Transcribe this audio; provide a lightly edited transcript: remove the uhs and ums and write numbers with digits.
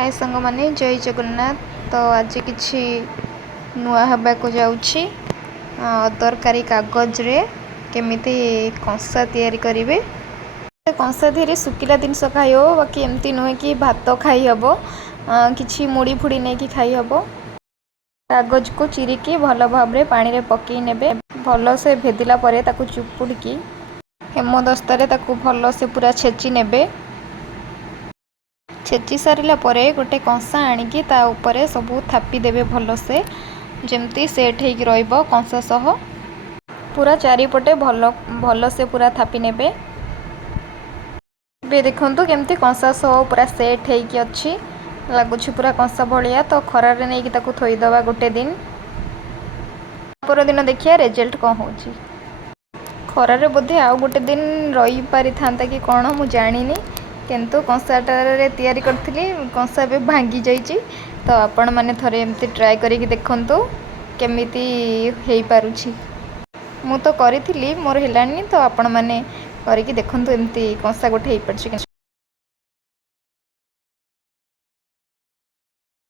हाय संग माने जय जगन्नाथ। तो आज किछि नुआ हबा को जाउछि तरकारी कागज रे केमिति कंसा तैयारी करिवे। कंसा धीरे सुकिला जिनस खाइयो बाकी एमती नुहे कि भात खाई हबो किछि मुड़ी फुड़ी नै कि खाई हबो। कागज को चिरिकी भल भाव रे पानी रे पकई नेबे। भल से भेदिला परे ताकू चुपुड़की हेमदस्तारे ताकू भल से पूरा छेची नेबे। छेची सारिला परे गोटे कंसा आनिकी ता ऊपरे सबू थापी देबे भल से जेमती सेट हेकी रहइबो कंसा सह पूरा चारिपटे भल से पूरा थापी नेबे। बे देखंतु केमती कंसा सह पूरा सेट हेकी अछि लागुछि पूरा कंसा भलिया। तो खरा रे नेकी ताकू थोई दबा गोटे दिन पर दिन देखिया रिजल्ट कोन होछि। खरा रे बोधे आ गोटे दिन रही पारि थांता कि कोन मु जानिनी किंतु कंसाटारे तैयारी करथिली कंसा बे भांगी जाइछि। तो आपण माने थरे एमती ट्राई करिकि देखंतु केमिति हेई पारुछि। मु तो करिथिली मोर हेलानी तो आपण माने करिकि देखंतु एमती कंसा गोटे हेई पारुछि।